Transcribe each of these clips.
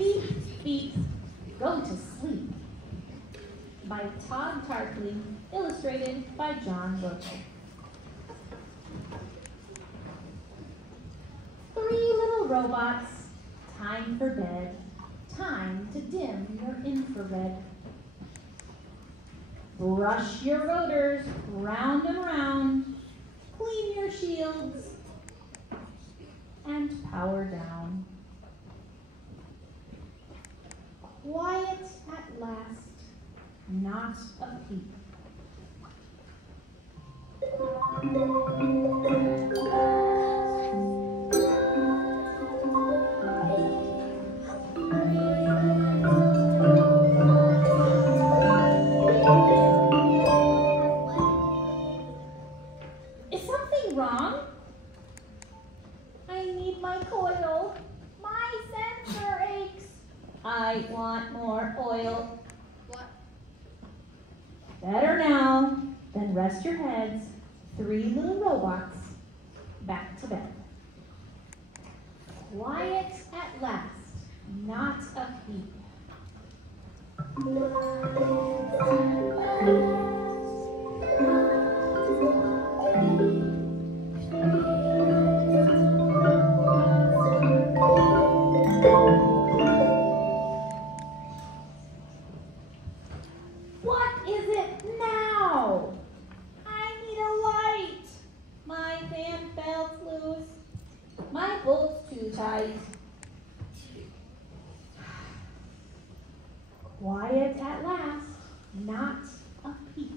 Beep, beep, go to sleep. By Todd Tarpley, illustrated by John Local. 3 little robots, time for bed, time to dim your infrared. Brush your rotors round and round, clean your shields, and power down. Quiet at last, not a peep. Is something wrong? I need my coil. My sensor aches. I want more oil. What? Better now. Then rest your heads. 3 little robots back to bed. Quiet at last, not a peep. What is it now? I need a light. My fan belt's loose. My bolt's too tight. Quiet at last, not a peep.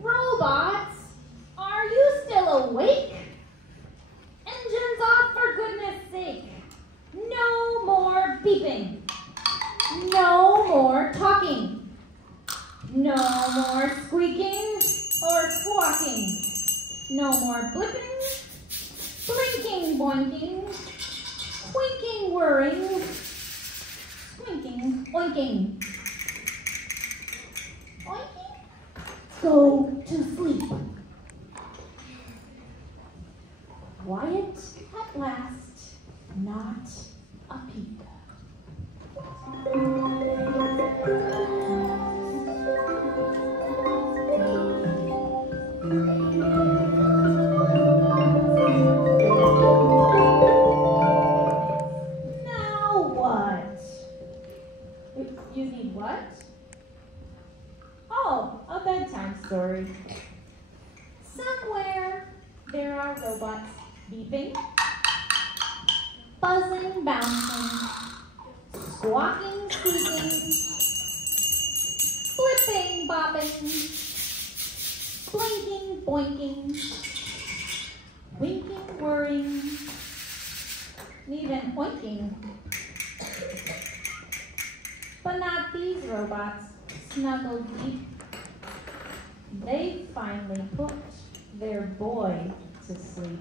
Robots, are you still awake? Engines off, for goodness sake. No more beeping. No more talking. No more squeaking or squawking. No more blipping, blinking, boinking, twinking, whirring, squinking, oinking. Oinking? Go to sleep. Quiet at last, not a peep. Now what? Excuse me, what? Oh, a bedtime story. Somewhere there are robots beeping, buzzing, bouncing, squawking, squeaking, flipping, bopping, blinking, boinking, winking, whirring, and even oinking. But not these robots, snuggled deep. They finally put their boy to sleep.